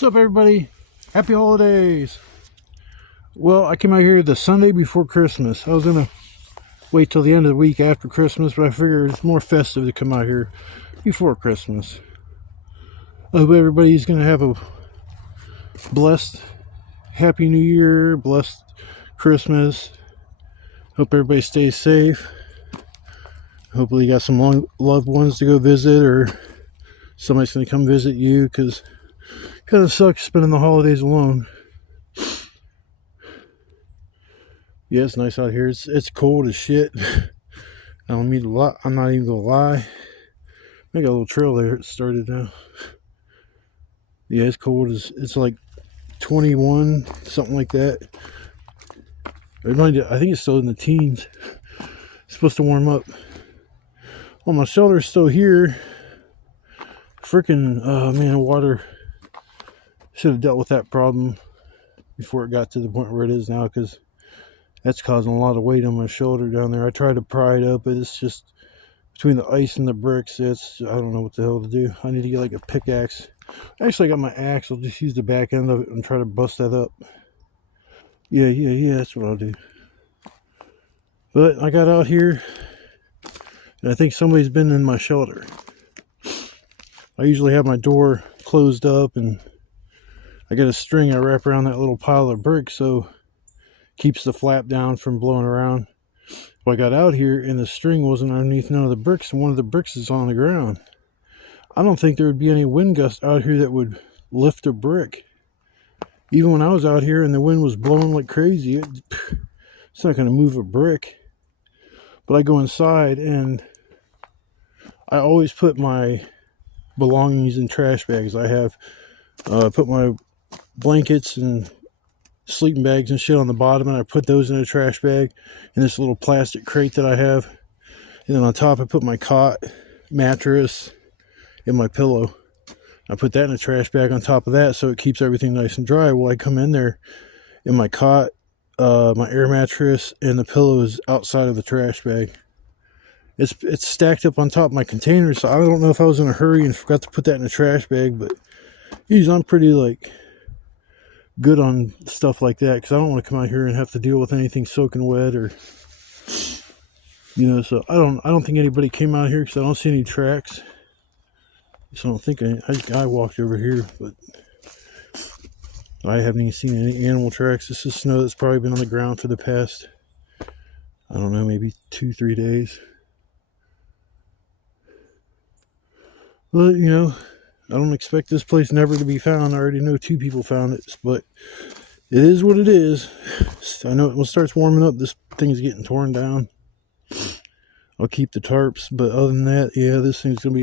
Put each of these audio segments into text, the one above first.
What's up, everybody? Happy holidays. Well, I came out here the Sunday before Christmas. I was gonna wait till the end of the week after Christmas, but I figured it's more festive to come out here before Christmas. I hope everybody's gonna have a blessed Happy New Year, blessed Christmas. Hope everybody stays safe. Hopefully you got some loved ones to go visit, or somebody's gonna come visit you, because kind of sucks spending the holidays alone. Yeah, it's nice out here. It's cold as shit. I don't mean to lie. I'm not even gonna lie. I got a little trail there. It started now. Yeah, it's cold. It's like 21, something like that. I think it's still in the teens. It's supposed to warm up. Well, my shelter's still here. Freaking, oh man, water. Should have dealt with that problem before it got to the point where it is now, because that's causing a lot of weight on my shoulder down there. I tried to pry it up, but it's just between the ice and the bricks. I don't know what the hell to do. I need to get like a pickaxe. Actually, I got my axe. I'll just use the back end of it and try to bust that up. Yeah, that's what I'll do. But I got out here, and I think somebody's been in my shelter. I usually have my door closed up, and I got a string I wrap around that little pile of bricks so it keeps the flap down from blowing around. Well, I got out here and the string wasn't underneath none of the bricks, and one of the bricks is on the ground. I don't think there would be any wind gust out here that would lift a brick. Even when I was out here and the wind was blowing like crazy, it's not going to move a brick. But I go inside, and I always put my belongings in trash bags. I have put my blankets and sleeping bags and shit on the bottom, and I put those in a trash bag in this little plastic crate that I have. And then on top I put my cot, mattress, and my pillow. I put that in a trash bag on top of that so it keeps everything nice and dry. Well, I come in there and my cot, my air mattress, and the pillow is outside of the trash bag. It's stacked up on top of my container, so I don't know if I was in a hurry and forgot to put that in a trash bag, but usually I'm pretty like good on stuff like that, because I don't want to come out here and have to deal with anything soaking wet, or so I don't think anybody came out here, because I don't see any tracks. So I don't think I walked over here, but I haven't even seen any animal tracks. This is snow that's probably been on the ground for the past, I don't know, maybe 2-3 days. But I don't expect this place never to be found. I already know 2 people found it, but it is what it is. I know when it starts warming up, this thing's getting torn down. I'll keep the tarps, but other than that, yeah, this thing's gonna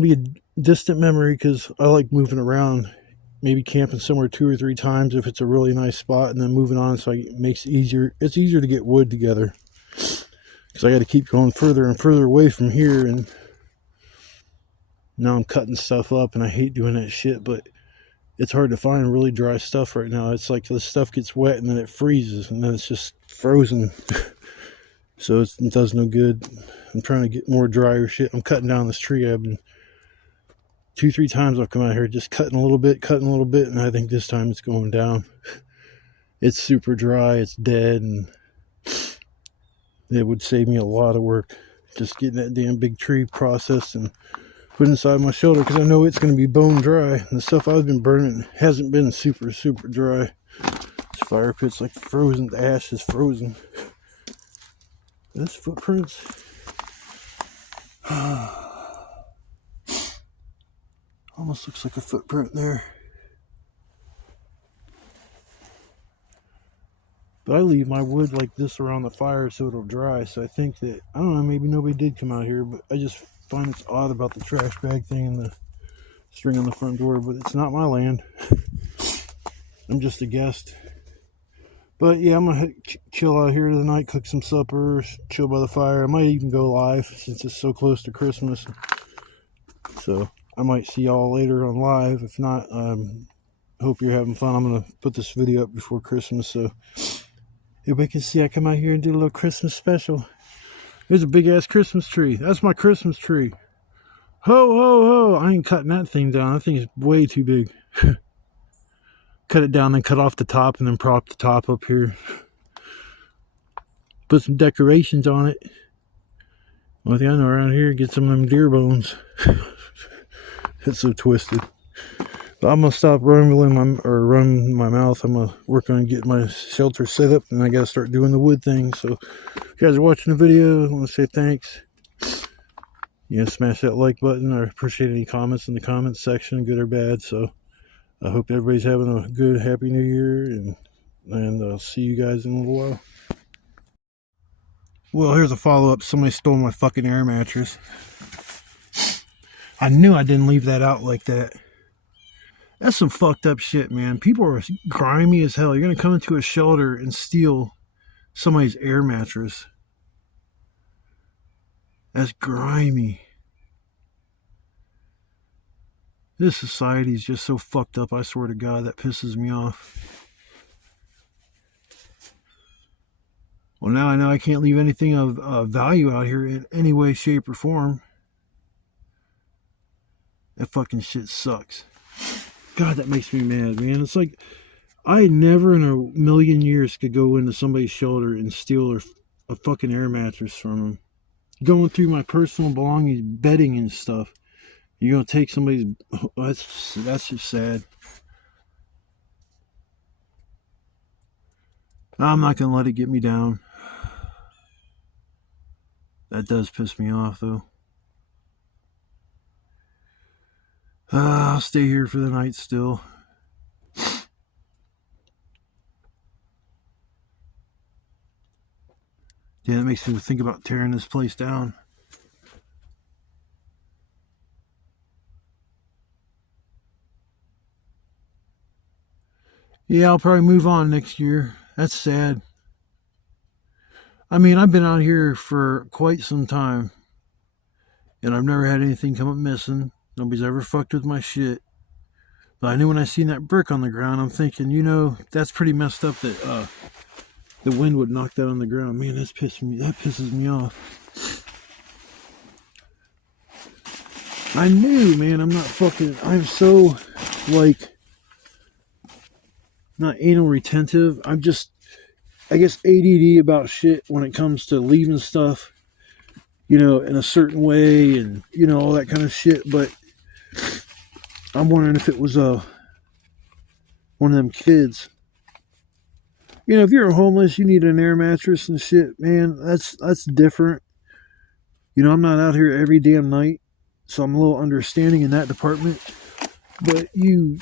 be a distant memory, because I like moving around, maybe camping somewhere 2 or 3 times if it's a really nice spot, and then moving on, so it makes it easier. It's easier to get wood together, because I got to keep going further and further away from here, and now I'm cutting stuff up, and I hate doing that shit, but it's hard to find really dry stuff right now. It's like the stuff gets wet and then it freezes, and then it's just frozen. So it does no good. I'm trying to get more drier shit. I'm cutting down this tree. I've been 2-3 times I've come out here just cutting a little bit, and I think this time it's going down. It's super dry, it's dead, and it would save me a lot of work just getting that damn big tree processed and put inside my shelter, because I know it's going to be bone dry. And the stuff I've been burning hasn't been super dry. This fire pit's like frozen. The ash is frozen. This footprints. Almost looks like a footprint there. But I leave my wood like this around the fire so it'll dry. So I think that, I don't know, maybe nobody did come out here, but I just find it's odd about the trash bag thing and the string on the front door. But it's not my land. I'm just a guest. But yeah, I'm gonna chill out here tonight, cook some supper, chill by the fire. I might even go live since it's so close to Christmas. So I might see y'all later on live. If not, hope you're having fun. I'm gonna put this video up before Christmas so everybody can see I come out here and do a little Christmas special. There's a big ass Christmas tree. That's my Christmas tree. Ho, ho, ho. I ain't cutting that thing down. That thing is way too big. Cut it down, then cut off the top, and then prop the top up here. Put some decorations on it. One thing I know around here, get some of them deer bones. It's so twisted. But I'm gonna stop running my mouth. I'm gonna work on getting my shelter set up, and I gotta start doing the wood thing. So, if you guys are watching the video, I want to say thanks. Yeah, smash that like button. I appreciate any comments in the comments section, good or bad. So, I hope everybody's having a good, happy New Year, and I'll see you guys in a little while. Well, here's a follow-up. Somebody stole my fucking air mattress. I knew I didn't leave that out like that. That's some fucked up shit, man. People are grimy as hell. You're going to come into a shelter and steal somebody's air mattress. That's grimy. This society is just so fucked up, I swear to God, that pisses me off. Well, now I know I can't leave anything of value out here in any way, shape, or form. That fucking shit sucks. God, that makes me mad, man. It's like, I never in a million years could go into somebody's shelter and steal a fucking air mattress from them. Going through my personal belongings, bedding and stuff. You're gonna take somebody's... That's just sad. I'm not gonna let it get me down. That does piss me off, though. I'll stay here for the night still. Yeah, that makes me think about tearing this place down. Yeah, I'll probably move on next year. That's sad. I mean, I've been out here for quite some time, and I've never had anything come up missing. Nobody's ever fucked with my shit. But I knew when I seen that brick on the ground, I'm thinking, you know, that's pretty messed up that the wind would knock that on the ground. Man, that pisses me off. I knew, man, I'm so, like, not anal retentive. I'm just, I guess, ADD about shit when it comes to leaving stuff, you know, in a certain way and, you know, all that kind of shit. But I'm wondering if it was one of them kids. You know, if you're homeless, you need an air mattress and shit, man, that's different. You know, I'm not out here every damn night, so I'm a little understanding in that department. But you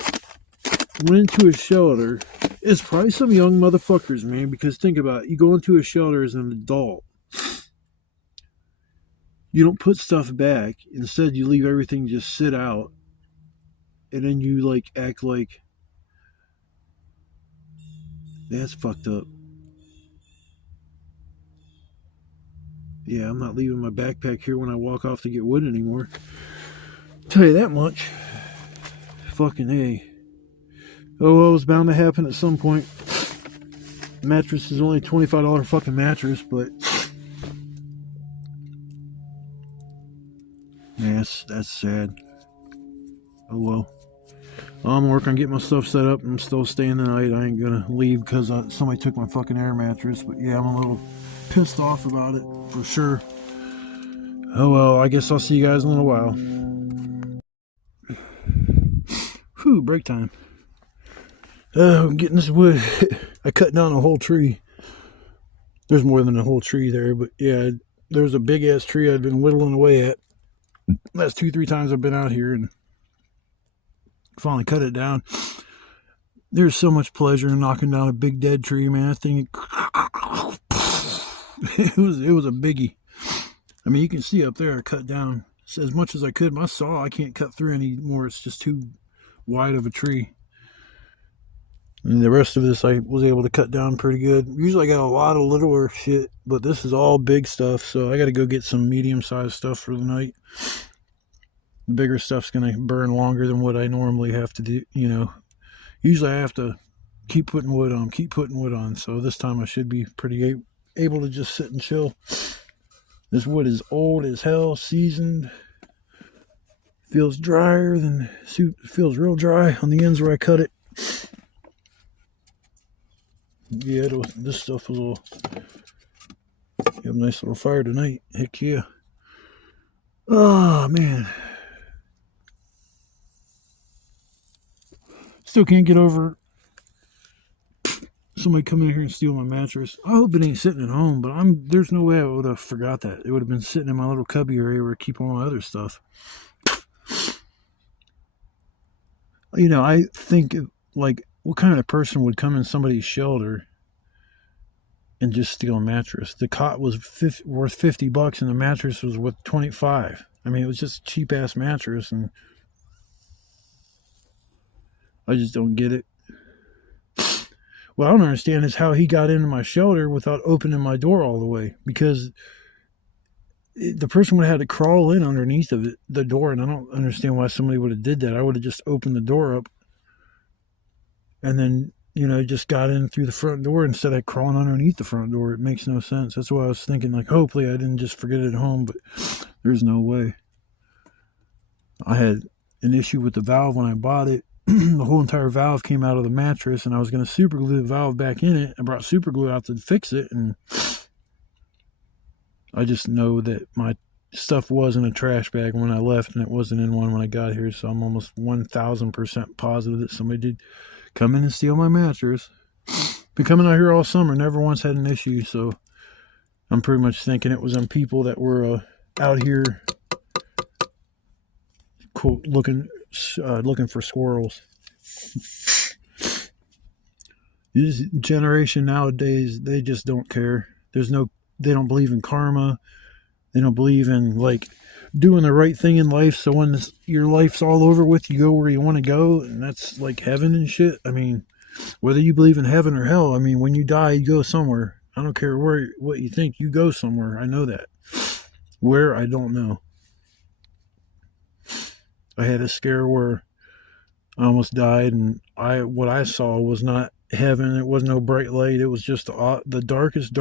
went into a shelter, it's probably some young motherfuckers, man, because think about it, you go into a shelter as an adult. You don't put stuff back. Instead, you leave everything just sit out. And then you, like, act like... That's fucked up. Yeah, I'm not leaving my backpack here when I walk off to get wood anymore. I'll tell you that much. Fucking A. Oh, well, it's bound to happen at some point. Mattress is only a $25 fucking mattress, but... Yeah, that's sad. Oh, well. I'm working on getting my stuff set up. I'm still staying the night. I ain't gonna leave because somebody took my fucking air mattress. But yeah, I'm a little pissed off about it for sure. Oh well, I guess I'll see you guys in a little while. Whew, break time. I'm getting this wood. I cut down a whole tree. There's more than a whole tree there, but yeah, there's a big ass tree I've been whittling away at. That's 2-3 times I've been out here and finally cut it down. There's so much pleasure in knocking down a big dead tree, man. That thing, it was a biggie. I mean, you can see up there I cut down as much as I could. My saw, I can't cut through anymore. It's just too wide of a tree. And the rest of this I was able to cut down pretty good. Usually I got a lot of littler shit, but this is all big stuff, so I got to go get some medium-sized stuff for the night. The bigger stuff's going to burn longer than what I normally have to do, you know. Usually I have to keep putting wood on, so this time I should be pretty able to just sit and chill. This wood is old as hell, seasoned. Feels drier than suit. Feels real dry on the ends where I cut it. Yeah, this stuff was a little. You have a nice little fire tonight. Heck yeah. Oh man. Still can't get over somebody coming in here and steal my mattress. I hope it ain't sitting at home, but there's no way I would have forgot that. It would have been sitting in my little cubby area where I keep all my other stuff. You know, I think, like, what kind of person would come in somebody's shelter and just steal a mattress? The cot was worth $50 and the mattress was worth $25. I mean, it was just a cheap ass mattress, and I just don't get it. What I don't understand is how he got into my shelter without opening my door all the way, because the person would have had to crawl in underneath of the door, and I don't understand why somebody would have did that. I would have just opened the door up and then, you know, just got in through the front door instead of crawling underneath the front door. It makes no sense. That's why I was thinking, like, hopefully I didn't just forget it at home, but there's no way. I had an issue with the valve when I bought it. The whole entire valve came out of the mattress, and I was going to super glue the valve back in it. I brought super glue out to fix it, and I just know that my stuff was in a trash bag when I left, and it wasn't in one when I got here, so I'm almost 1,000% positive that somebody did come in and steal my mattress. Been coming out here all summer, never once had an issue, so I'm pretty much thinking it was them people that were out here looking for squirrels. This generation nowadays, they just don't care. They don't believe in karma. They don't believe in, like, doing the right thing in life, so when your life's all over with, you go where you want to go, and that's like heaven and shit. I mean, whether you believe in heaven or hell, I mean, when you die, you go somewhere. I don't care what you think, you go somewhere. I know that. Where, I don't know. I had a scare where I almost died, and what I saw was not heaven. It was no bright light. It was just the darkest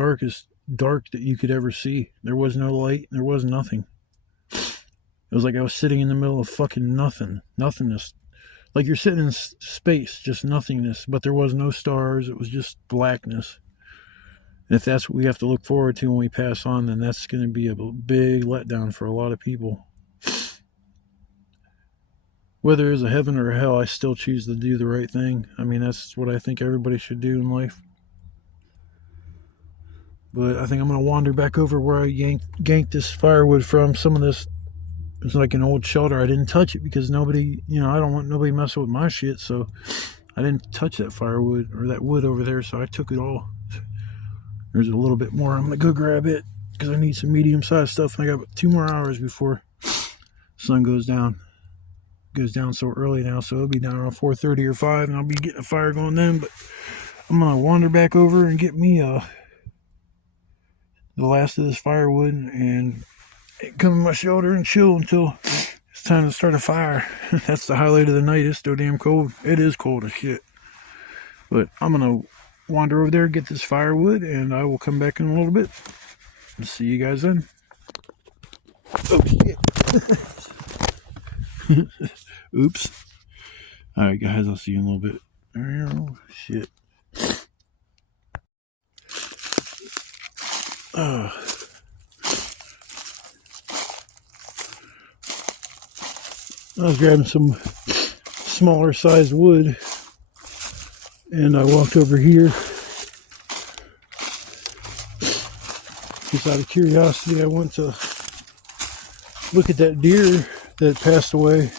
dark that you could ever see. There was no light. There was nothing. It was like I was sitting in the middle of fucking nothingness. Like you're sitting in space, just nothingness. But there was no stars. It was just blackness. And if that's what we have to look forward to when we pass on, then that's going to be a big letdown for a lot of people. Whether it's a heaven or a hell, I still choose to do the right thing. I mean, that's what I think everybody should do in life. But I think I'm going to wander back over where I yanked this firewood from. Some of this is like an old shelter. I didn't touch it because nobody, you know, I don't want nobody messing with my shit. So I didn't touch that firewood or that wood over there. So I took it all. There's a little bit more. I'm going to go grab it because I need some medium-sized stuff. And I got 2 more hours before the sun goes down. It goes down so early now, so it'll be down around 4:30 or 5, and I'll be getting a fire going then. But I'm going to wander back over and get me the last of this firewood and come in my shoulder and chill until it's time to start a fire. That's the highlight of the night. It's so damn cold. It is cold as shit. But I'm going to wander over there, get this firewood, and I will come back in a little bit. I'll see you guys then. Oh, shit. Oops. Alright, guys, I'll see you in a little bit. Oh, shit. I was grabbing some smaller sized wood, and I walked over here just out of curiosity. I went to look at that deer that passed away,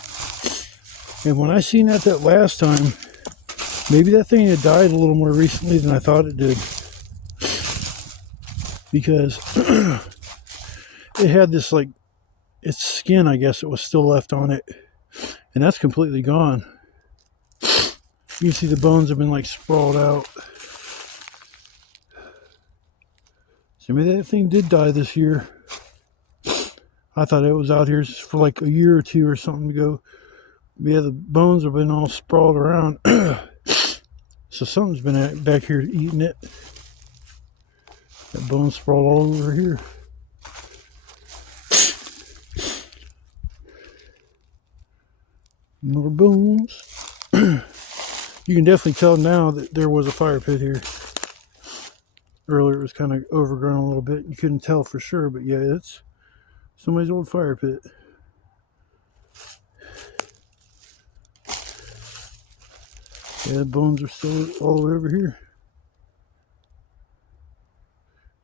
and when I seen that last time, maybe that thing had died a little more recently than I thought it did, because it had this, like, its skin, I guess it was still left on it, and that's completely gone. You can see the bones have been, like, sprawled out. So maybe that thing did die this year. I thought it was out here for like a year or two or something ago. But yeah, the bones have been all sprawled around. So something's been back here eating it. That bone sprawled all over here. More bones. You can definitely tell now that there was a fire pit here. Earlier it was kind of overgrown a little bit. You couldn't tell for sure, but yeah, it's somebody's old fire pit. Yeah, the bones are still all the way over here.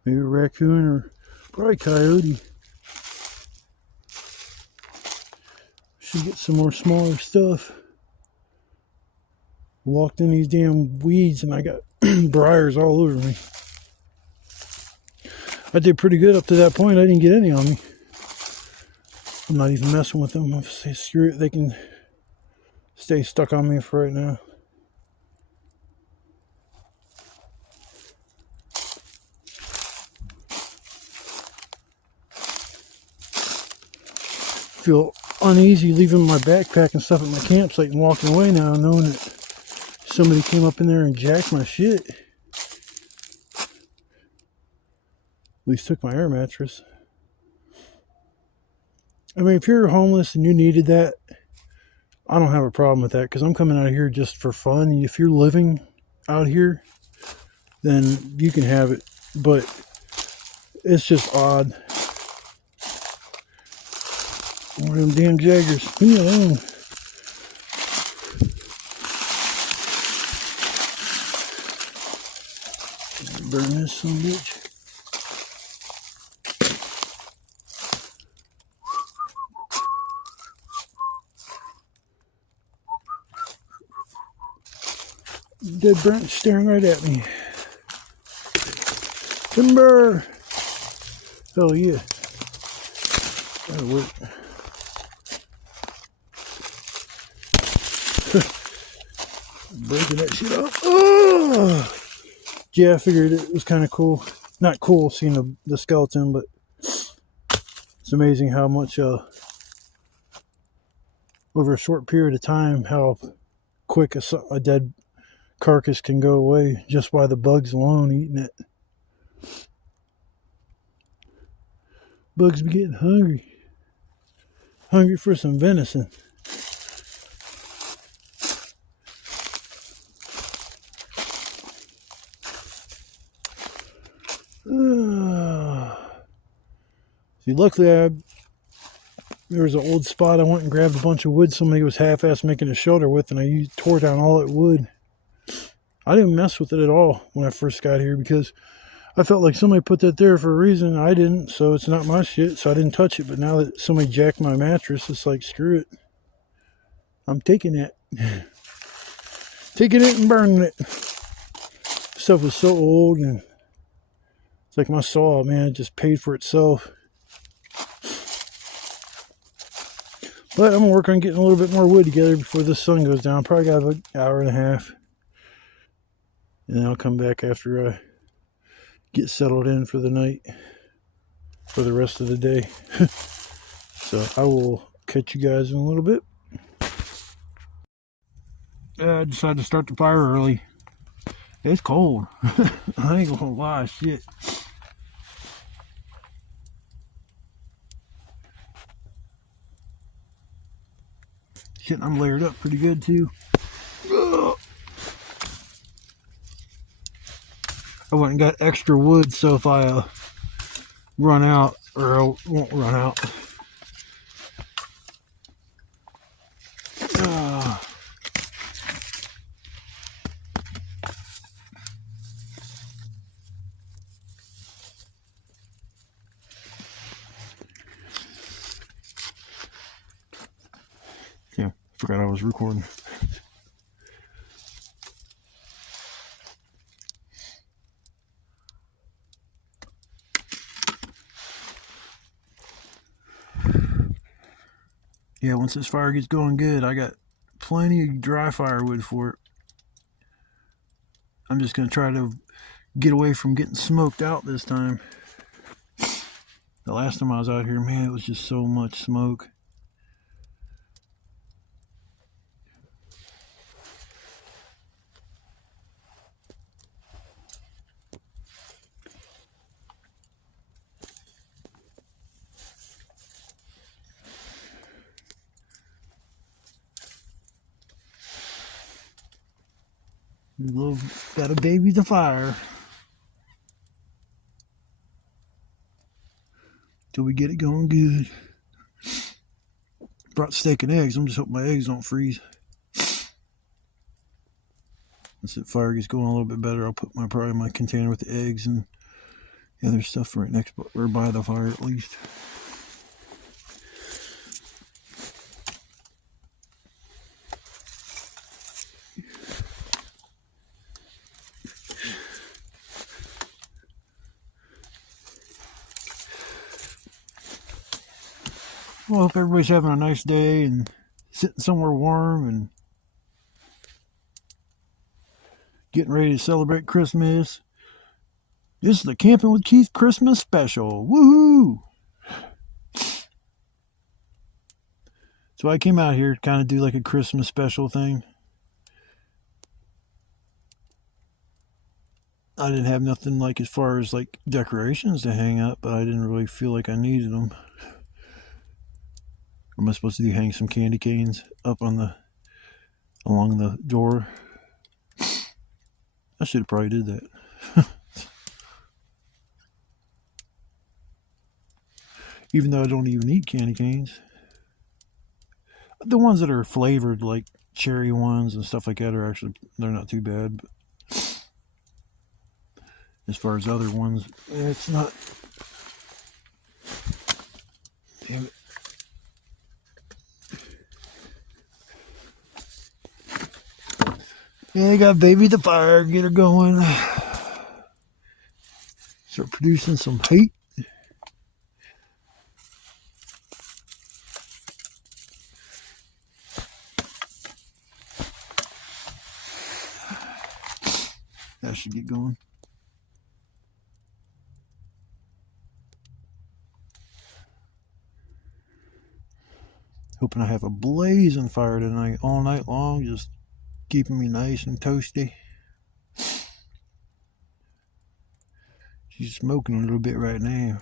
Maybe a raccoon or probably coyote. Should get some more smaller stuff. Walked in these damn weeds and I got briars all over me. I did pretty good up to that point. I didn't get any on me. I'm not even messing with them. I say screw it. They can stay stuck on me for right now. Feel uneasy leaving my backpack and stuff at my campsite and walking away now, knowing that somebody came up in there and jacked my shit. At least took my air mattress. I mean, if you're homeless and you needed that, I don't have a problem with that because I'm coming out here just for fun. If you're living out here, then you can have it. But it's just odd. One of them damn jaggers. Leave me alone. Burn this son of a bitch. Dead branch staring right at me. Timber! Hell yeah. That'll work. Breaking that shit off. Oh! Yeah, I figured it was kind of cool. Not cool seeing the skeleton, but it's amazing how much over a short period of time, how quick a dead carcass can go away just by the bugs alone eating it. Bugs be getting hungry. Hungry for some venison. See, luckily there was an old spot. I went and grabbed a bunch of wood somebody was half-assed making a shelter with, and I tore down all that wood. I didn't mess with it at all when I first got here because I felt like somebody put that there for a reason. I didn't, so it's not my shit, so I didn't touch it. But now that somebody jacked my mattress, it's like, screw it. I'm taking it. Taking it and burning it. Stuff was so old, and it's like my saw, man, it just paid for itself. But I'm going to work on getting a little bit more wood together before the sun goes down. Probably got an hour and a half. And then I'll come back after I get settled in for the night. For the rest of the day. So I will catch you guys in a little bit. I decided to start the fire early. It's cold. I ain't gonna lie, shit. Shit, I'm layered up pretty good too. Ugh. I went and got extra wood, so if I run out, or I won't run out. Yeah, forgot I was recording. Yeah, once this fire gets going good, I got plenty of dry firewood for it. I'm just going to try to get away from getting smoked out this time. The last time I was out here, man, it was just so much smoke. Gotta baby the fire till we get it going good. Brought steak and eggs. I'm just hoping my eggs don't freeze. Once the fire gets going a little bit better, I'll put probably my container with the eggs and the other stuff right next or by the fire at least. Well, I hope everybody's having a nice day and sitting somewhere warm and getting ready to celebrate Christmas. This is the Camping with Keith Christmas special. Woohoo! So I came out here to kind of do like a Christmas special thing. I didn't have nothing like as far as like decorations to hang up, but I didn't really feel like I needed them. Am I supposed to hang some candy canes up on along the door? I should have probably did that. Even though I don't even eat candy canes. The ones that are flavored, like cherry ones and stuff like that, they're not too bad. But as far as other ones, it's not. Damn it. Yeah, I got baby the fire, get her going. Start producing some heat. That should get going. Hoping I have a blazing fire tonight, all night long, just keeping me nice and toasty. She's smoking a little bit right now.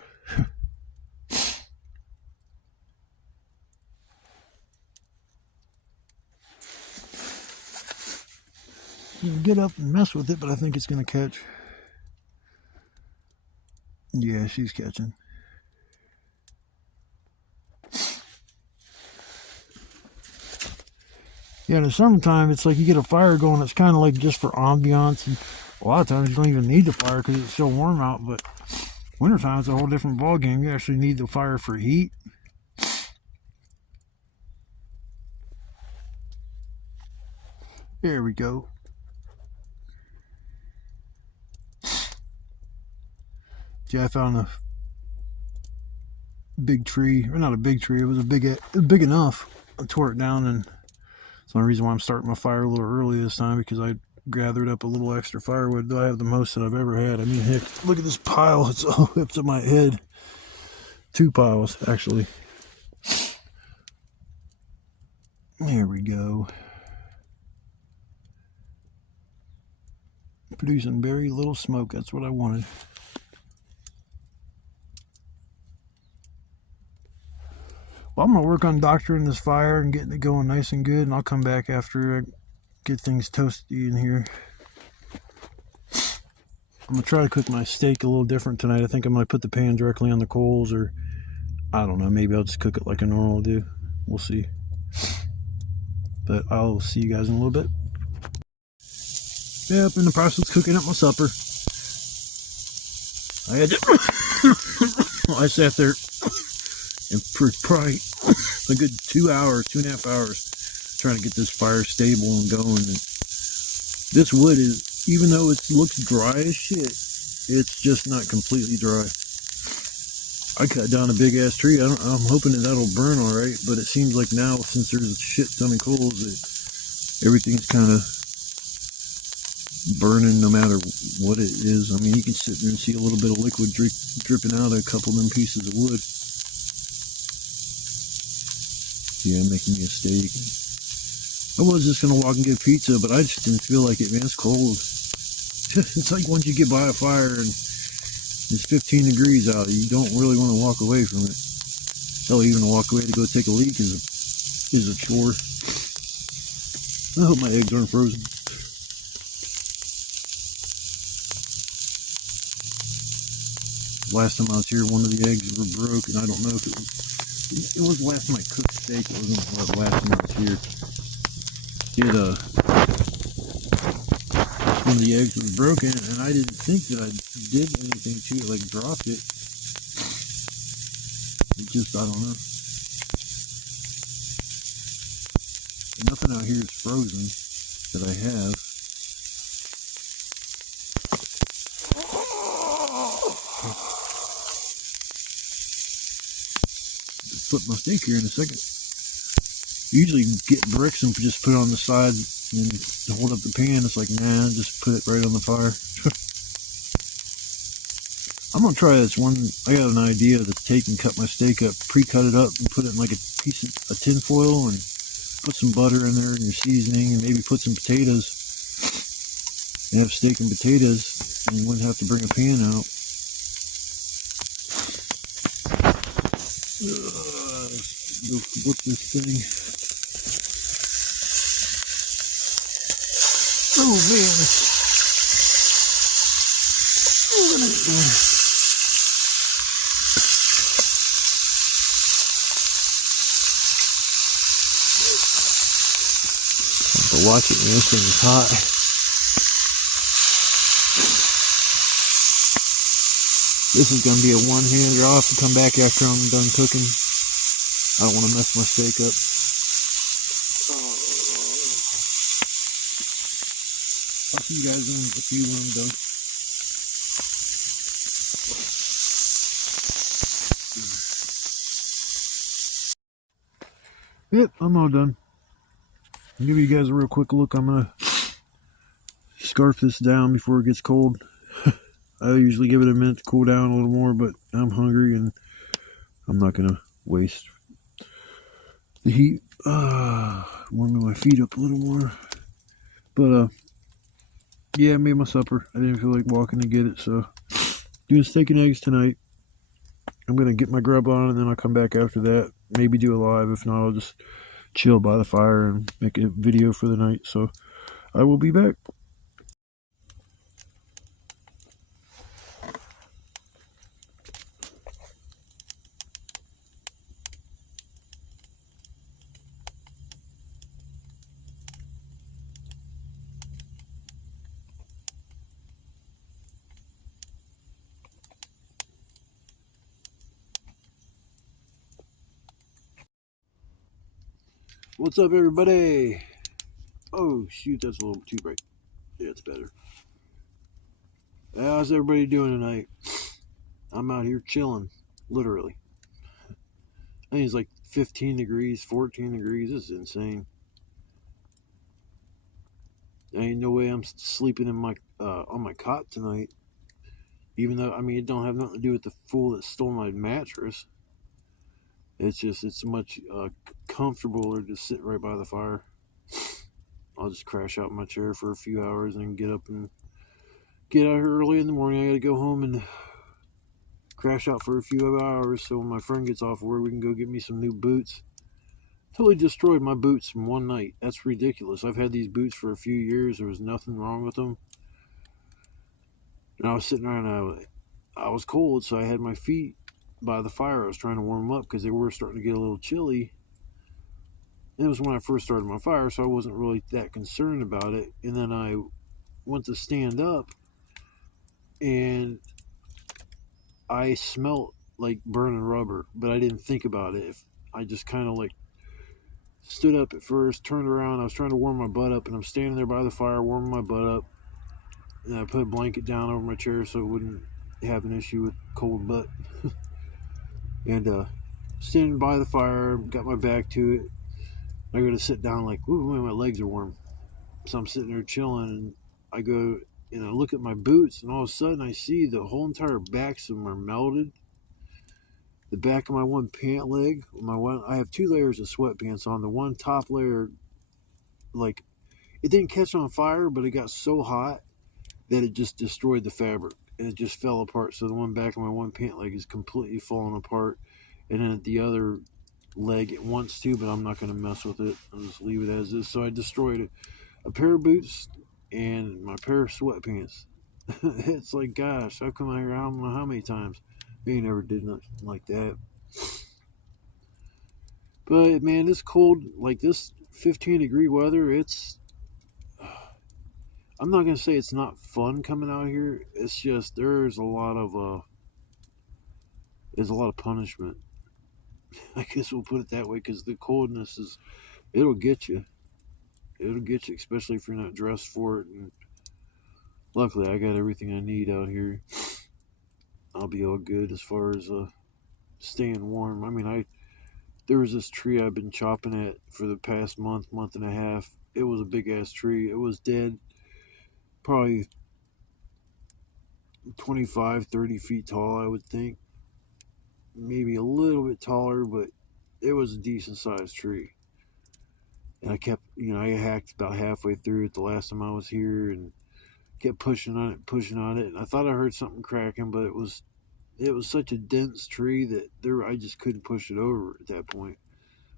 You can get up and mess with it, but I think it's going to catch. Yeah, she's catching. Yeah, in the summertime, it's like you get a fire going, it's kind of like just for ambiance. And a lot of times you don't even need the fire because it's so warm out, but wintertime it's a whole different ball game. You actually need the fire for heat. There we go. Yeah, I found a big tree, or not a big tree, it was big enough. I tore it down, and it's the only reason why I'm starting my fire a little early this time, because I gathered up a little extra firewood. I have the most that I've ever had. I mean, heck, look at this pile. It's all up to my head. 2 piles, actually. There we go. Producing very little smoke. That's what I wanted. Well, I'm going to work on doctoring this fire and getting it going nice and good, and I'll come back after I get things toasty in here. I'm going to try to cook my steak a little different tonight. I think I might put the pan directly on the coals, or I don't know, maybe I'll just cook it like I normally do. We'll see. But I'll see you guys in a little bit. Yep, in the process of cooking up my supper. I sat there and for probably a good 2.5 hours trying to get this fire stable and going. And this wood is, even though it looks dry as shit, it's just not completely dry. I cut down a big ass tree. I'm hoping that'll burn all right, but it seems like now, since there's a shit ton of coals, everything's kind of burning no matter what it is. I mean, you can sit there and see a little bit of liquid dripping out of a couple of them pieces of wood. Yeah, I'm making me a steak. I was just gonna walk and get pizza, but I just didn't feel like it, man. It's cold. It's like once you get by a fire and it's 15 degrees out, you don't really want to walk away from it. Hell, even to walk away to go take a leak is a chore. I hope my eggs aren't frozen. Last time I was here, one of the eggs were broken. I don't know if it was the last time I cooked steak. It wasn't the last time I was here. One of the eggs was broken, and I didn't think that I did anything to it, like dropped it. It just, I don't know. Nothing out here is frozen that I have. Flip my steak here in a second. Usually get bricks and just put it on the side and hold up the pan. It's like, nah, just put it right on the fire. I'm gonna try this one. I got an idea to take and cut my steak up, pre-cut it up, and put it in like a piece of tin foil and put some butter in there and your seasoning, and maybe put some potatoes and have steak and potatoes, and you wouldn't have to bring a pan out. Go flip this thing. Oh man. Oh, look at that. But watch it, man. This thing is hot. This is going to be a one-hander. I'll have to come back after I'm done cooking. I don't want to mess my steak up. I'll see you guys in a few when I'm done. Yep, I'm all done. I'll give you guys a real quick look. I'm going to scarf this down before it gets cold. I usually give it a minute to cool down a little more, but I'm hungry and I'm not going to waste the heat. Warming my feet up a little more. But, yeah, I made my supper. I didn't feel like walking to get it, so doing steak and eggs tonight. I'm going to get my grub on, and then I'll come back after that. Maybe do a live. If not, I'll just chill by the fire and make a video for the night. So I will be back. What's up, everybody? Oh, shoot, that's a little too bright. Yeah, it's better. How's everybody doing tonight? I'm out here chilling, literally. I think it's like 15 degrees, 14 degrees. This is insane. There ain't no way I'm sleeping in my on my cot tonight. Even though, I mean, it don't have nothing to do with the fool that stole my mattress. It's just, it's much comfortabler to sit right by the fire. I'll just crash out in my chair for a few hours and get up and get out here early in the morning. I gotta go home and crash out for a few hours so when my friend gets off work, we can go get me some new boots. Totally destroyed my boots in one night. That's ridiculous. I've had these boots for a few years. There was nothing wrong with them. And I was sitting there and I was cold, so I had my feet by the fire. I was trying to warm them up because they were starting to get a little chilly. And it was when I first started my fire, so I wasn't really that concerned about it. And then I went to stand up, and I smelled like burning rubber, but I didn't think about it. I just kind of like stood up at first, turned around. I was trying to warm my butt up, and I'm standing there by the fire warming my butt up. And I put a blanket down over my chair so it wouldn't have an issue with cold butt. And standing by the fire, got my back to it. I go to sit down like, ooh, my legs are warm. So I'm sitting there chilling, and I go and I look at my boots, and all of a sudden I see the whole entire backs of them are melted. The back of my one pant leg, I have 2 layers of sweatpants on. The one top layer, like, it didn't catch on fire, but it got so hot that it just destroyed the fabric, and it just fell apart. So the one back of my one pant leg is completely falling apart, and then the other leg it wants to, but I'm not going to mess with it. I'll just leave it as is. So I destroyed a pair of boots and my pair of sweatpants. It's like, gosh, I've come out here I don't know how many times. They ain't never did nothing like that. But man, this cold, like this 15-degree weather, it's. I'm not gonna say it's not fun coming out here. It's just there's a lot of punishment. I guess we'll put it that way because the coldness is it'll get you. It'll get you, especially if you're not dressed for it. And luckily, I got everything I need out here. I'll be all good as far as staying warm. I mean, I there was this tree I've been chopping at for the past month and a half. It was a big ass tree. It was dead, probably 25, 30 feet tall, I would think. Maybe a little bit taller, but it was a decent sized tree. And I kept, I hacked about halfway through it the last time I was here and kept pushing on it. And I thought I heard something cracking, but it was such a dense tree that I just couldn't push it over at that point.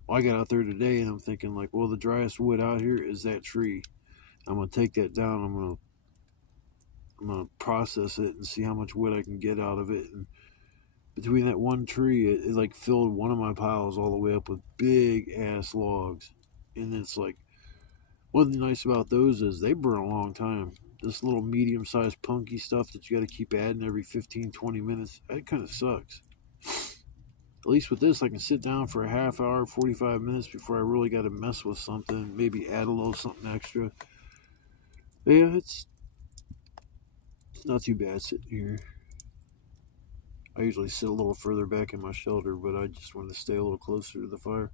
Well, I got out there today and I'm thinking like, well, the driest wood out here is that tree. I'm gonna take that down. I'm gonna process it and see how much wood I can get out of it. And between that one tree, it like filled one of my piles all the way up with big ass logs. And it's like one thing nice about those is they burn a long time. This little medium sized punky stuff that you got to keep adding every 15, 20 minutes, that kind of sucks. At least with this, I can sit down for a half hour, 45 minutes before I really got to mess with something, maybe add a little something extra. But yeah, it's not too bad sitting here. I usually sit a little further back in my shelter, but I just wanted to stay a little closer to the fire.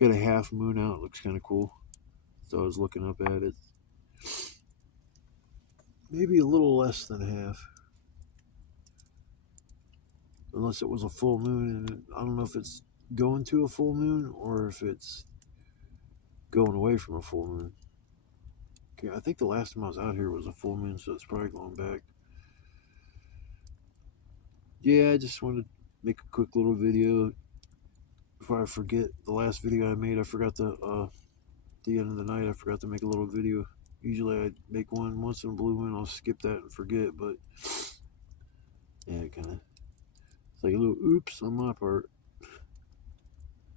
Got a half moon out, looks kind of cool. So I was looking up at it. Maybe a little less than half. Unless it was a full moon, and I don't know if it's going to a full moon or if it's going away from a full moon. Okay, I think the last time I was out here was a full moon, so it's probably going back. Yeah, I just wanted to make a quick little video before I forget. The last video I made, I forgot to the end of the night, I forgot to make a little video. Usually I make one once in a blue moon, I'll skip that and forget, but yeah, it's like a little oops on my part.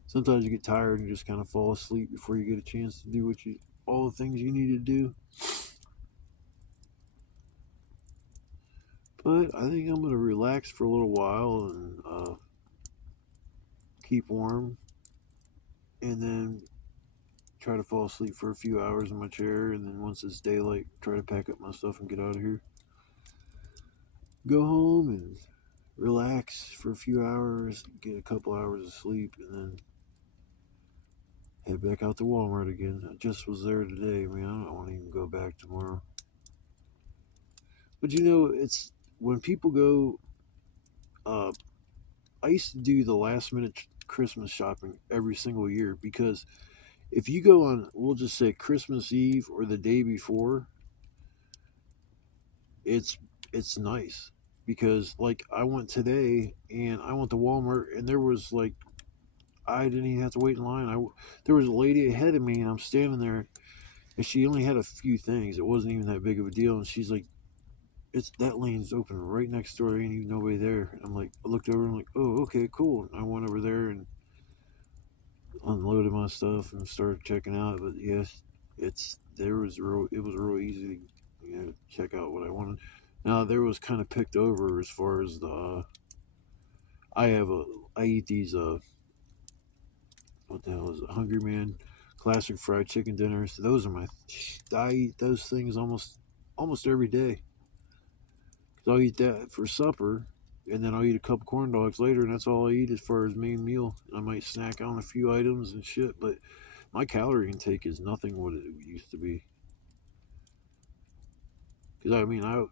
Sometimes you get tired and you just kind of fall asleep before you get a chance to do all the things you need to do. But I think I'm gonna relax for a little while and keep warm, and then try to fall asleep for a few hours in my chair, and then once it's daylight, try to pack up my stuff and get out of here. Go home and relax for a few hours, get a couple hours of sleep, and then head back out to Walmart again. I just was there today, man. I don't want to even go back tomorrow. But it's when people go. I used to do the last minute Christmas shopping every single year because if you go on, we'll just say Christmas Eve or the day before, it's it's nice because like I went today and I went to Walmart and there was like I didn't even have to wait in line. There was a lady ahead of me and I'm standing there and she only had a few things. It wasn't even that big of a deal and she's like, "It's that lane's open right next door. Ain't even nobody there." And I'm like, I looked over and I'm like, "Oh, okay, cool." And I went over there and unloaded my stuff and started checking out. But yes, it was real easy to check out what I wanted. Now there was kind of picked over as far as the I have a I eat these what the hell is it, Hungry Man classic fried chicken dinners. Those are my I eat those things almost every day. So I'll eat that for supper, and then I'll eat a couple corn dogs later, and that's all I eat as far as main meal. And I might snack on a few items and shit, but my calorie intake is nothing what it used to be. Because I mean, I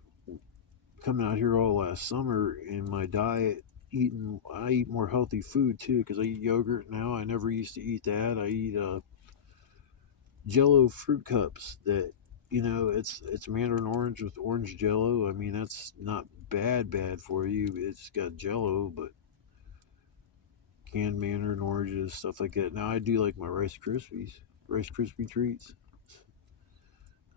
coming out here all last summer in my diet, I eat more healthy food too. Because I eat yogurt now. I never used to eat that. I eat Jello fruit cups that it's mandarin orange with orange Jello. I mean that's not bad for you. It's got Jello, but canned mandarin oranges, stuff like that. Now I do like my Rice Krispie treats.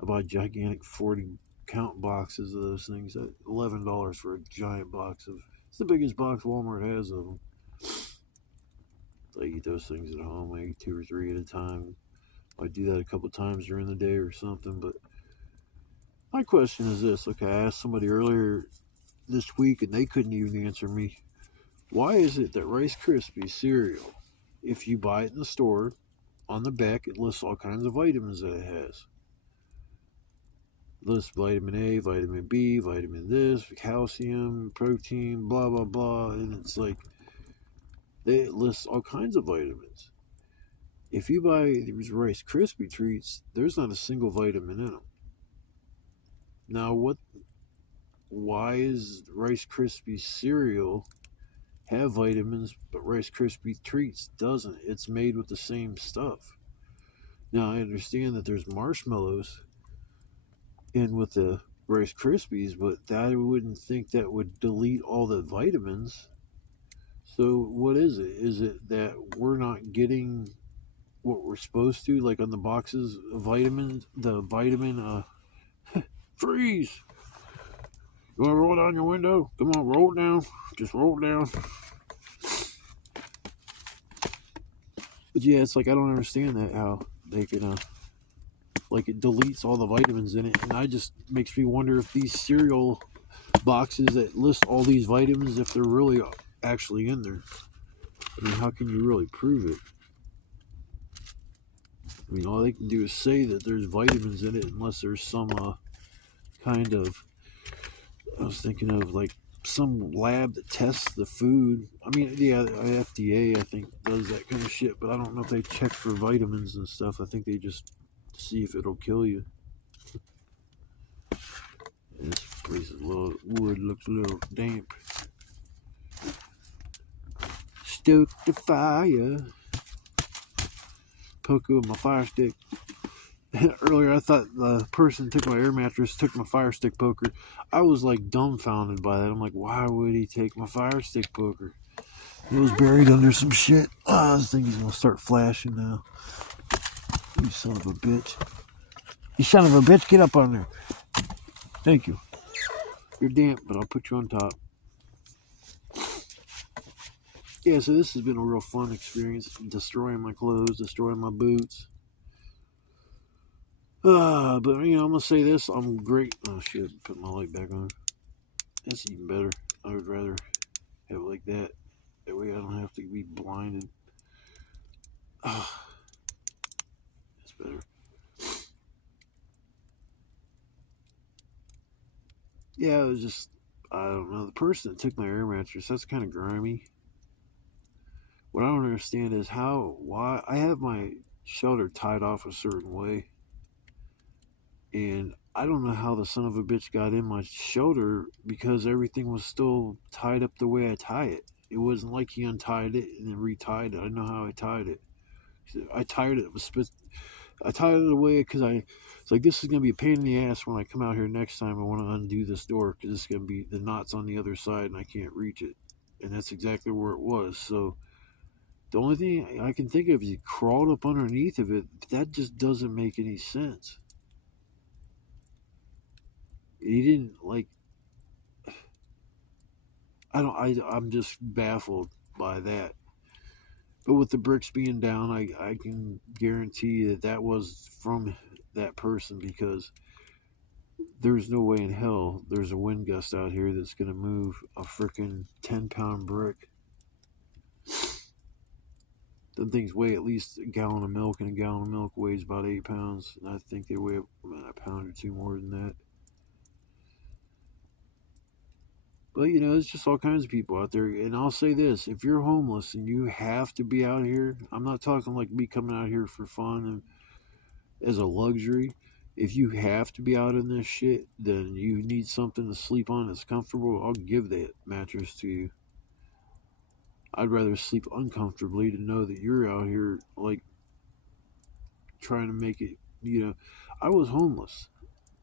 I buy gigantic 40 count boxes of those things at $11 for a giant box of It's the biggest box Walmart has of them. I eat those things at home. I eat 2 or 3 at a time. I do that a couple times during the day or something. But my question is this. Okay, I asked somebody earlier this week and they couldn't even answer me. Why is it that Rice Krispies cereal, if you buy it in the store, on the back it lists all kinds of vitamins that it has? It lists vitamin A, vitamin B, vitamin this, calcium, protein, blah blah blah, and it's like it lists all kinds of vitamins. If you buy these Rice Krispie treats, there's not a single vitamin in them. Now, why is Rice Krispie cereal have vitamins, but Rice Krispie treats doesn't? It's made with the same stuff. Now, I understand that there's marshmallows in with the Rice Krispies, but I wouldn't think that would delete all the vitamins. So, what is it? Is it that we're not getting what we're supposed to, like on the boxes of vitamins, the vitamin freeze. You want to roll down your window? Come on, roll it down. Just roll it down. But yeah, it's like I don't understand that how they can like it deletes all the vitamins in it, and I just makes me wonder if these cereal boxes that list all these vitamins, if they're really actually in there. I mean, how can you really prove it? I mean, all they can do is say that there's vitamins in it, unless there's some kind of. I was thinking of like some lab that tests the food. I mean, yeah, FDA I think does that kind of shit, but I don't know if they check for vitamins and stuff. I think they just see if it'll kill you. And this place is a little wood looks a little damp. Stoke the fire. Poke it with my fire stick. Earlier I thought the person took my air mattress, took my fire stick poker. I was like dumbfounded by that. I'm like, why would he take my fire stick poker? It was buried under some shit. Oh, this thing is gonna start flashing now. You son of a bitch. You son of a bitch, get up on there. Thank you. You're damp, but I'll put you on top. Yeah, so this has been a real fun experience. Destroying my clothes, destroying my boots. But you know, I'm gonna say this. I'm great. Oh shit! Put my light back on. That's even better. I would rather have it like that. That way I don't have to be blinded. That's better. Yeah, it was just I don't know. The person that took my air mattress, that's kind of grimy. What I don't understand is why I have my shelter tied off a certain way, and I don't know how the son of a bitch got in my shelter because everything was still tied up the way I tie it. It wasn't like he untied it and then retied it. I know how I tied it. I tied it. I tied it away because it's like this is gonna be a pain in the ass when I come out here next time. I want to undo this door because it's gonna be the knot's on the other side and I can't reach it, and that's exactly where it was. So the only thing I can think of is he crawled up underneath of it. That just doesn't make any sense. He didn't like. I don't. I'm just baffled by that. But with the bricks being down, I can guarantee that was from that person because there's no way in hell there's a wind gust out here that's going to move a freaking 10-pound brick. Them things weigh at least a gallon of milk, and a gallon of milk weighs about 8 pounds. And I think they weigh a pound or two more than that. But you know, it's just all kinds of people out there. And I'll say this: if you're homeless and you have to be out here, I'm not talking like me coming out here for fun and as a luxury. If you have to be out in this shit, then you need something to sleep on that's comfortable. I'll give that mattress to you. I'd rather sleep uncomfortably to know that you're out here like trying to make it. You know, I was homeless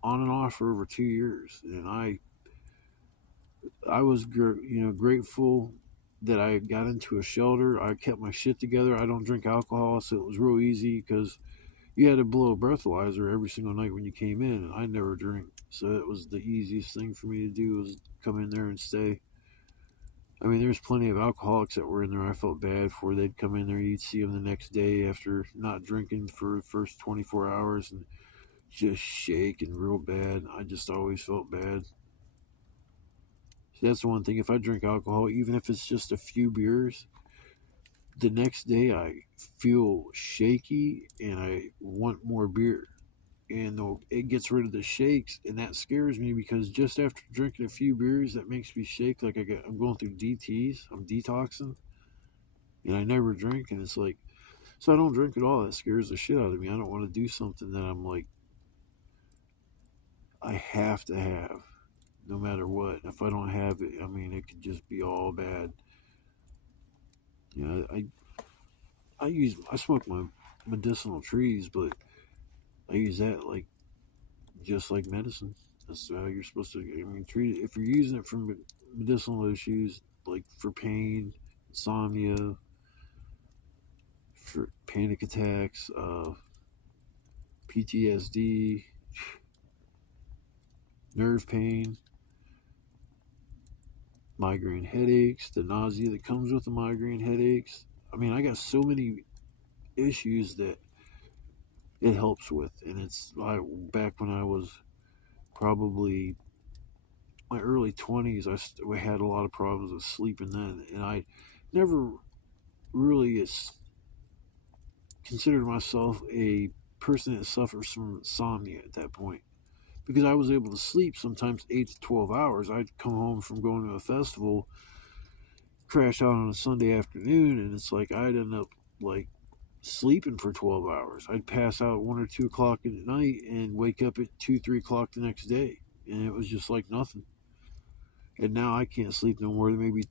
on and off for over 2 years, and I was grateful that I got into a shelter. I kept my shit together. I don't drink alcohol, so it was real easy because you had to blow a breathalyzer every single night when you came in, and I never drink, so it was the easiest thing for me to do was come in there and stay. I mean, there's plenty of alcoholics that were in there I felt bad for. They'd come in there, you'd see them the next day after not drinking for the first 24 hours and just shaking real bad. I just always felt bad. So that's the one thing. If I drink alcohol, even if it's just a few beers, the next day I feel shaky and I want more beer. And it gets rid of the shakes, and that scares me because just after drinking a few beers, that makes me shake like I'm going through DTS. I'm detoxing, and I never drink, and it's like so I don't drink at all. That scares the shit out of me. I don't want to do something that I'm like I have to have no matter what. If I don't have it, I mean it could just be all bad. You know, I smoke my medicinal trees, but I use that like just like medicine. That's how you're supposed to. I mean, treat it if you're using it for medicinal issues like for pain, insomnia, for panic attacks, PTSD, nerve pain, migraine headaches, the nausea that comes with the migraine headaches. I mean, I got so many issues that it helps with, and it's like back when I was probably my early 20s, I had a lot of problems with sleeping then, and I never really considered myself a person that suffers from insomnia at that point because I was able to sleep sometimes 8 to 12 hours. I'd come home from going to a festival, crash out on a Sunday afternoon, and it's like I'd end up like sleeping for 12 hours. I'd pass out 1 or 2 o'clock at night and wake up at 2, 3 o'clock the next day. And it was just like nothing. And now I can't sleep no more than maybe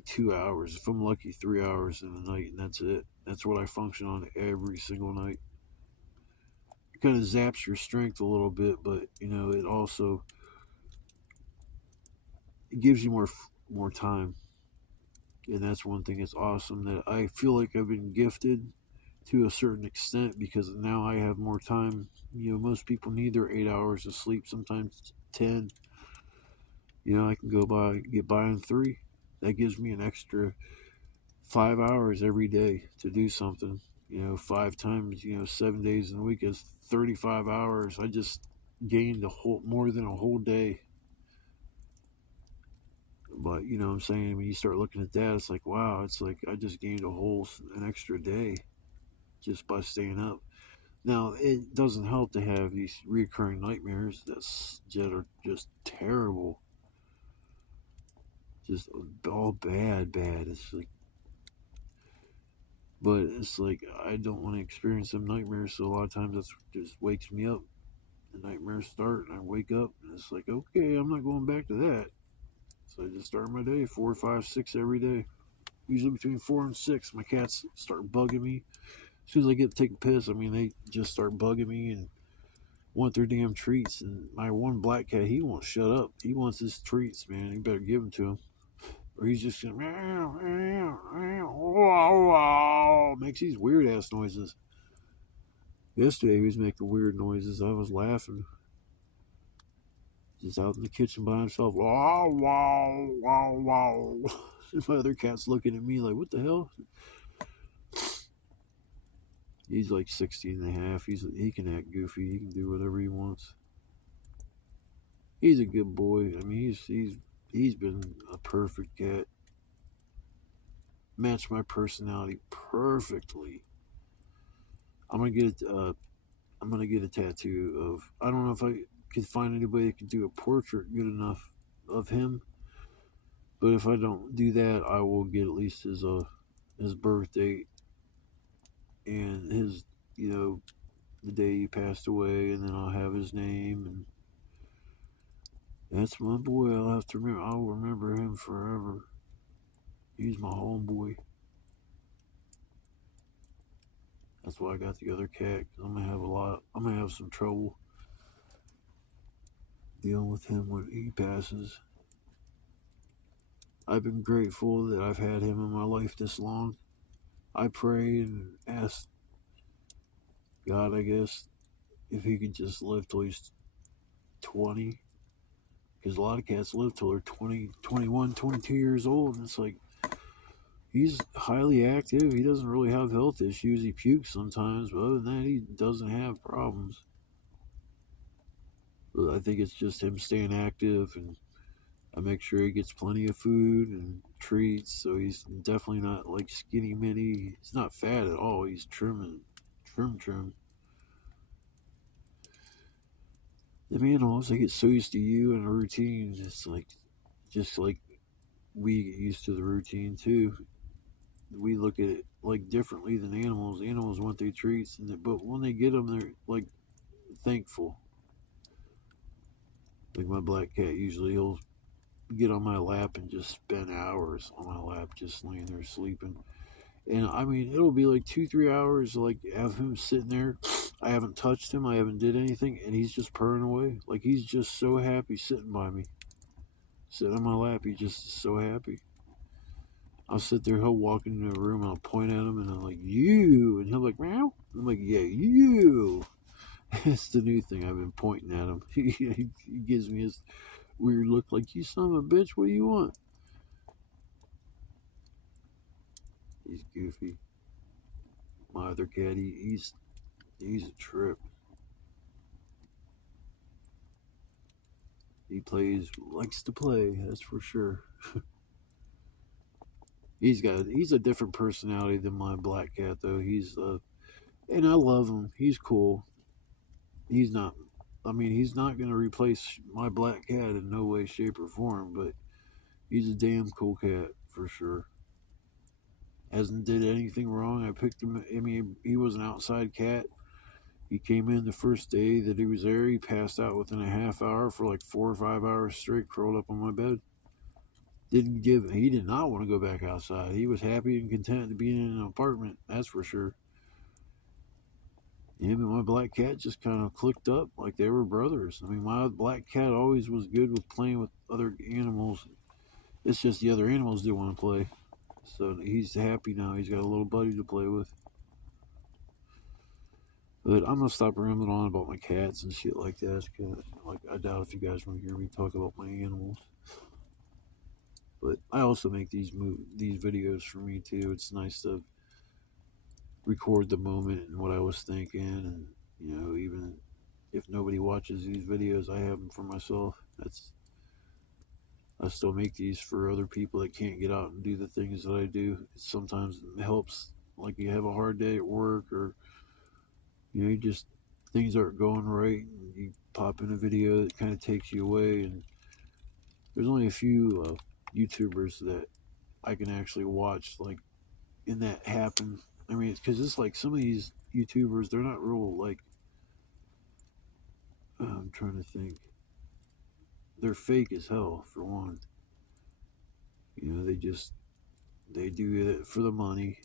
2 hours. If I'm lucky, 3 hours in the night, and that's it. That's what I function on every single night. It kind of zaps your strength a little bit, but you know it also it gives you more time, and that's one thing that's awesome that I feel like I've been gifted to a certain extent because now I have more time. You know, most people need their 8 hours of sleep, sometimes 10. You know, I can get by in three. That gives me an extra 5 hours every day to do something. You know, 5 times, 7 days in a week is 35 hours. I just gained more than a whole day. But you know what I'm saying? When you start looking at that, it's like, wow, it's like I just gained an extra day just by staying up. Now, it doesn't help to have these recurring nightmares that are just terrible. Just all bad. But it's like I don't want to experience some nightmares, so a lot of times that's just wakes me up. The nightmares start, and I wake up, and it's like, okay, I'm not going back to that. So I just start my day 4, 5, 6 every day. Usually between 4 and 6, my cats start bugging me. As soon as I get to take a piss, I mean they just start bugging me and want their damn treats. And my one black cat, he won't shut up. He wants his treats, man. You better give them to him, or he's just gonna meow, meow, meow, makes these weird ass noises. Yesterday he was making weird noises. I was laughing. Just out in the kitchen by himself. Wow, wow, wow, wow. My other cat's looking at me like, what the hell? He's like 16 and a half. He can act goofy. He can do whatever he wants. He's a good boy. I mean, he's been a perfect cat. Matched my personality perfectly. I'm gonna get I'm gonna get a tattoo of. I don't know if I could find anybody that could do a portrait good enough of him, but if I don't do that, I will get at least his birth date and his the day he passed away, and then I'll have his name, and that's my boy. I'll have to remember. I'll remember him forever. He's my homeboy. That's why I got the other cat. Cause I'm gonna have a lot. I'm gonna have some trouble dealing with him when he passes. I've been grateful that I've had him in my life this long. I prayed and asked God, I guess, if he could just live till he's 20. because a lot of cats live till they're 20, 21, 22 years old, and it's like he's highly active. He doesn't really have health issues. He pukes sometimes, but other than that, he doesn't have problems. But I think it's just him staying active, and I make sure he gets plenty of food and treats. So he's definitely not like skinny mini. He's not fat at all. He's trim. The animals, they get so used to you and a routine. It's like just like we get used to the routine too. We look at it like differently than animals. Animals want their treats, but when they get them, they're like thankful. Like my black cat, usually he'll get on my lap and just spend hours on my lap, just laying there sleeping. And I mean, it'll be like 2, 3 hours, like have him sitting there. I haven't touched him, I haven't did anything, and he's just purring away. Like he's just so happy sitting by me, sitting on my lap. He's just so happy. I'll sit there, he'll walk into a room, and I'll point at him, and I'm like, you. And he'll be like, meow. I'm like, yeah, you. It's the new thing. I've been pointing at him. He gives me his weird look like, you son of a bitch, what do you want? He's goofy. My other cat, he's a trip. He likes to play, that's for sure. He's a different personality than my black cat though. And I love him. He's cool. He's not. I mean, he's not gonna replace my black cat in no way, shape, or form. But he's a damn cool cat for sure. Hasn't did anything wrong. I picked him. I mean, he was an outside cat. He came in the first day that he was there. He passed out within a half hour for like 4 or 5 hours straight, curled up on my bed. He did not want to go back outside. He was happy and content to be in an apartment, that's for sure. Him and my black cat just kind of clicked up like they were brothers. I mean, my black cat always was good with playing with other animals. It's just the other animals didn't want to play. So he's happy now. He's got a little buddy to play with. But I'm gonna stop rambling on about my cats and shit like that. Like I doubt if you guys want to hear me talk about my animals. But I also make these videos for me too. It's nice to record the moment and what I was thinking, and even if nobody watches these videos, I have them for myself. I still make these for other people that can't get out and do the things that I do. Sometimes it helps, like you have a hard day at work, or you just things aren't going right, and you pop in a video that kind of takes you away. And there's only a few YouTubers that I can actually watch, like, and that happen. I mean, because it's like some of these YouTubers, they're not real, like, I'm trying to think. They're fake as hell, for one. They do it for the money,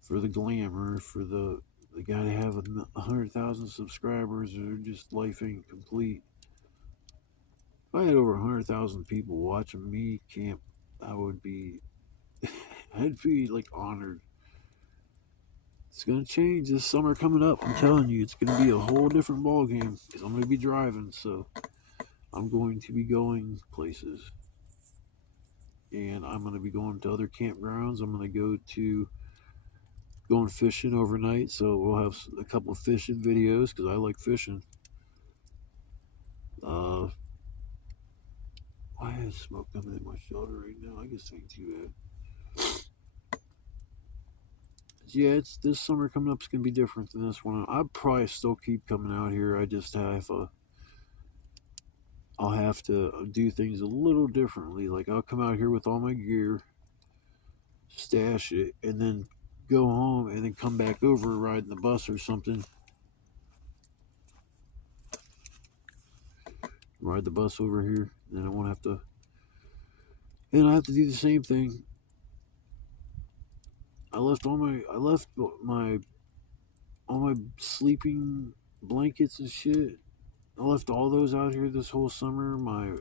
for the glamour, for the guy to have 100,000 subscribers, or just life ain't complete. If I had over 100,000 people watching me camp, I would be, I'd be like honored. It's gonna change this summer coming up. I'm telling you, it's gonna be a whole different ball game because I'm gonna be driving, so I'm going to be going places, and I'm gonna be going to other campgrounds. I'm gonna going fishing overnight, so we'll have a couple of fishing videos because I like fishing. Uh, why is smoke coming in my shoulder right now? I guess it ain't too bad. Yeah, it's this summer coming up is gonna be different than this one. I'll probably still keep coming out here. I just I'll have to do things a little differently. Like I'll come out here with all my gear, stash it, and then go home, and then come back over riding the bus or something. Ride the bus over here, then I won't have to. And I have to do the same thing. I left my all my sleeping blankets and shit. I left all those out here this whole summer. My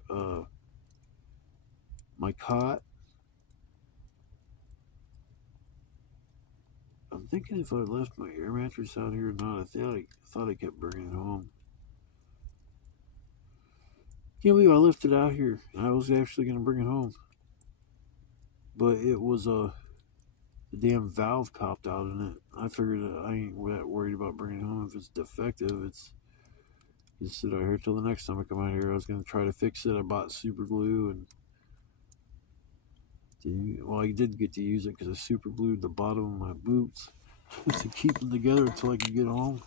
cot. I'm thinking if I left my air mattress out here or not. I thought I kept bringing it home. Can't believe I left it out here. I was actually gonna bring it home, but it was the damn valve popped out in it. I figured I ain't that worried about bringing it home. If it's defective, it's just sit out here till the next time I come out here. I was gonna try to fix it. I bought super glue and well, I did get to use it because I super glued the bottom of my boots to keep them together until I could get home.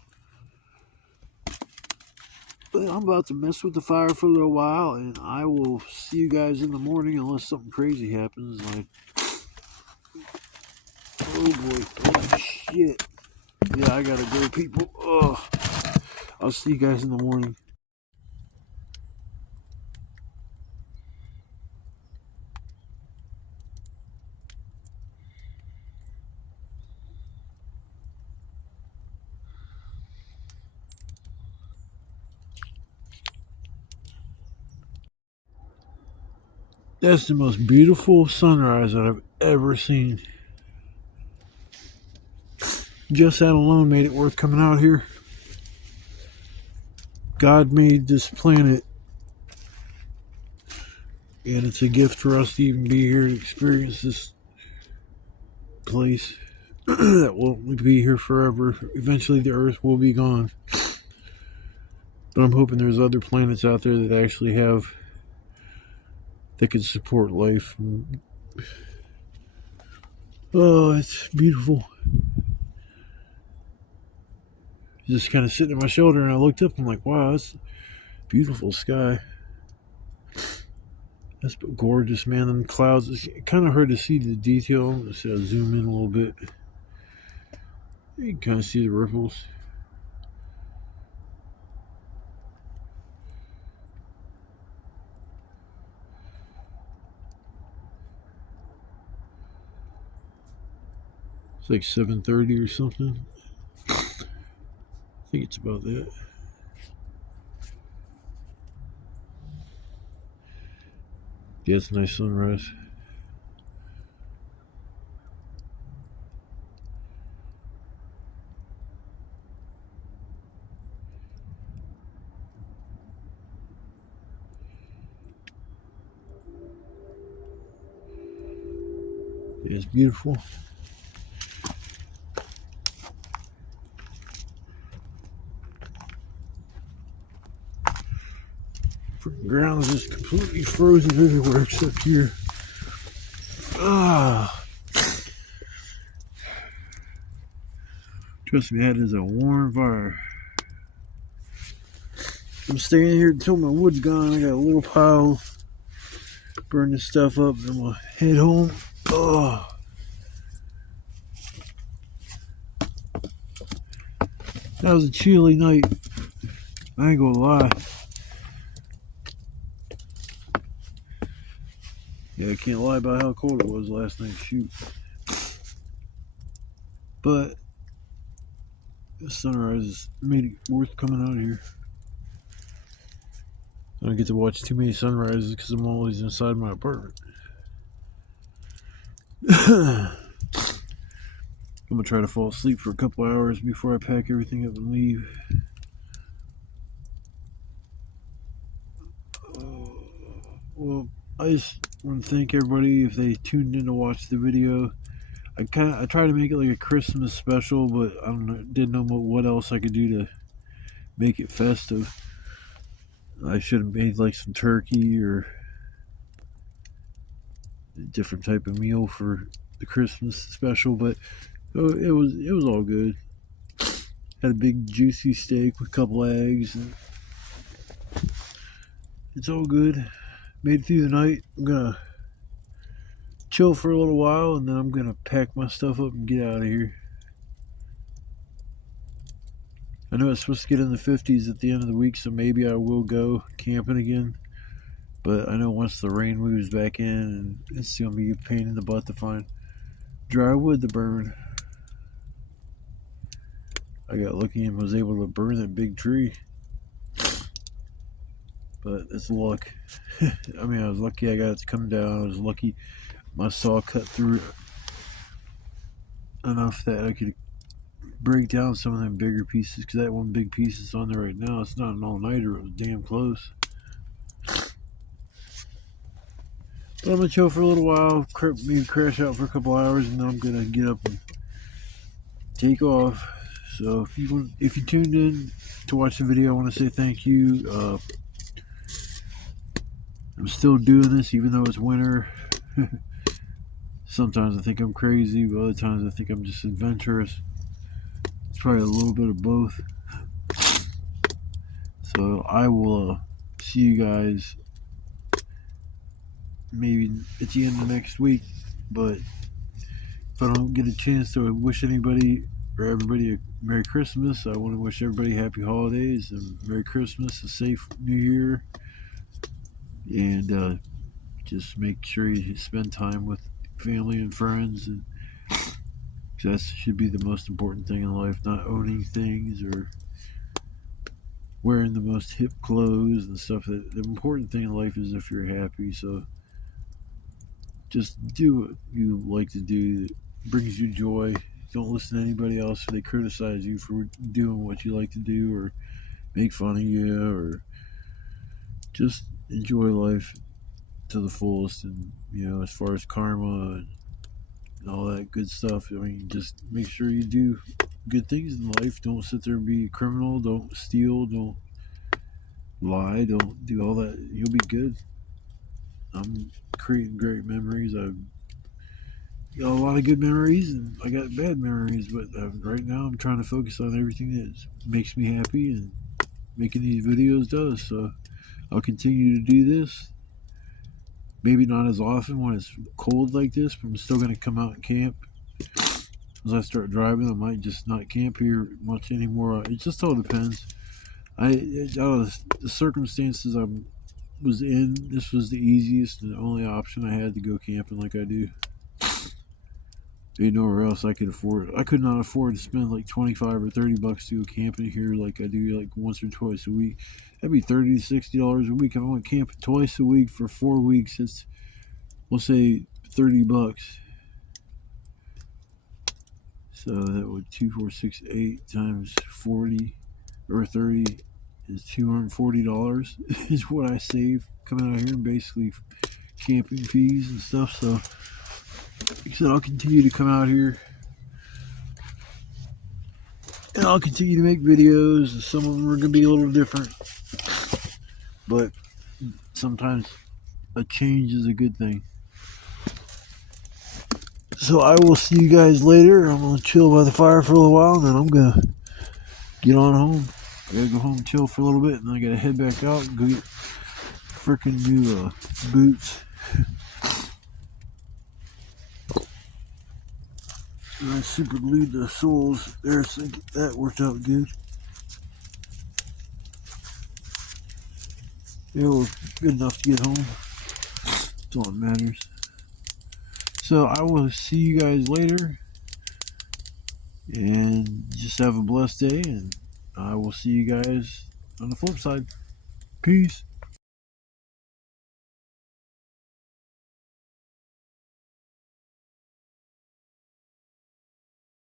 But I'm about to mess with the fire for a little while, and I will see you guys in the morning unless something crazy happens. Like, oh boy, oh shit. Yeah, I gotta go, people. Ugh. I'll see you guys in the morning. That's the most beautiful sunrise that I've ever seen. Just that alone made it worth coming out here. God made this planet, and it's a gift for us to even be here to experience this place that won't be here forever. Eventually the Earth will be gone. But I'm hoping there's other planets out there that actually have, that can support life. Oh, it's beautiful. Just kind of sitting on my shoulder, and I looked up, I'm like, wow, that's a beautiful sky. That's gorgeous, man. Them clouds, it's kind of hard to see the detail. Let's see, I'll zoom in a little bit. You can kind of see the ripples. It's like 7:30 or something. I think it's about that. Yeah, it's a nice sunrise. Yeah, it's beautiful. The ground is just completely frozen everywhere except here. Ah, trust me, that is a warm fire. I'm staying here until my wood's gone. I got a little pile. Burn this stuff up, and I'm gonna head home. Oh, that was a chilly night. I ain't gonna lie. Yeah, I can't lie about how cold it was last night. Shoot. But the sunrise made it worth coming out here. I don't get to watch too many sunrises because I'm always inside my apartment. I'm gonna try to fall asleep for a couple hours before I pack everything up and leave. Well, I just want to thank everybody if they tuned in to watch the video. I try to make it like a Christmas special, but I didn't know what else I could do to make it festive. I should have made like some turkey or a different type of meal for the Christmas special, but it was all good. Had a big juicy steak with a couple eggs, and it's all good. Made it through the night. I'm gonna chill for a little while, and then I'm gonna pack my stuff up and get out of here. I know it's supposed to get in the 50s at the end of the week, so maybe I will go camping again. But I know once the rain moves back in, it's gonna be a pain in the butt to find dry wood to burn. I got lucky and was able to burn that big tree. But it's luck. I mean, I was lucky I got it to come down. I was lucky my saw cut through enough that I could break down some of them bigger pieces, because that one big piece is on there right now, it's not an all-nighter. It was damn close. But I'm gonna chill for a little while, maybe crash out for a couple hours, and then I'm gonna get up and take off. So if you tuned in to watch the video, I want to say thank you. I'm still doing this even though it's winter. Sometimes I think I'm crazy, but other times I think I'm just adventurous. It's probably a little bit of both. So I will see you guys maybe at the end of next week. But if I don't get a chance to wish anybody or everybody a Merry Christmas, I want to wish everybody Happy Holidays and Merry Christmas, a safe New Year, and just make sure you spend time with family and friends, and that should be the most important thing in life. Not owning things or wearing the most hip clothes and stuff. The important thing in life is if you're happy. So just do what you like to do that brings you joy. Don't listen to anybody else if they criticize you for doing what you like to do or make fun of you, or just enjoy life to the fullest. And as far as karma and all that good stuff, I mean, just make sure you do good things in life. Don't sit there and be a criminal. Don't steal. Don't lie. Don't do all that. You'll be good. I'm creating great memories. I've got a lot of good memories, and I got bad memories, but right now I'm trying to focus on everything that makes me happy, and making these videos does. So I'll continue to do this. Maybe not as often when it's cold like this, but I'm still going to come out and camp. As I start driving, I might just not camp here much anymore. It just all depends. Out of the circumstances I was in, this was the easiest and the only option I had to go camping like I do. Ain't nowhere else I could afford. I could not afford to spend like $25 or $30 to go camping here like I do like once or twice a week. That'd be $30 to $60 a week. If I went camping twice a week for 4 weeks, it's, we'll say, $30. So that would 2468 times 40 or 30 is $240 is what I save coming out here, and basically camping fees and stuff. So like I said, I'll continue to come out here, and I'll continue to make videos. Some of them are going to be a little different, but sometimes a change is a good thing. So I will see you guys later. I'm going to chill by the fire for a little while, and then I'm going to get on home. I got to go home and chill for a little bit, and then I got to head back out and go get freaking new boots. And I super glued the soles there, so that worked out good. They were good enough to get home. That's all that matters. So I will see you guys later, and just have a blessed day, and I will see you guys on the flip side. Peace.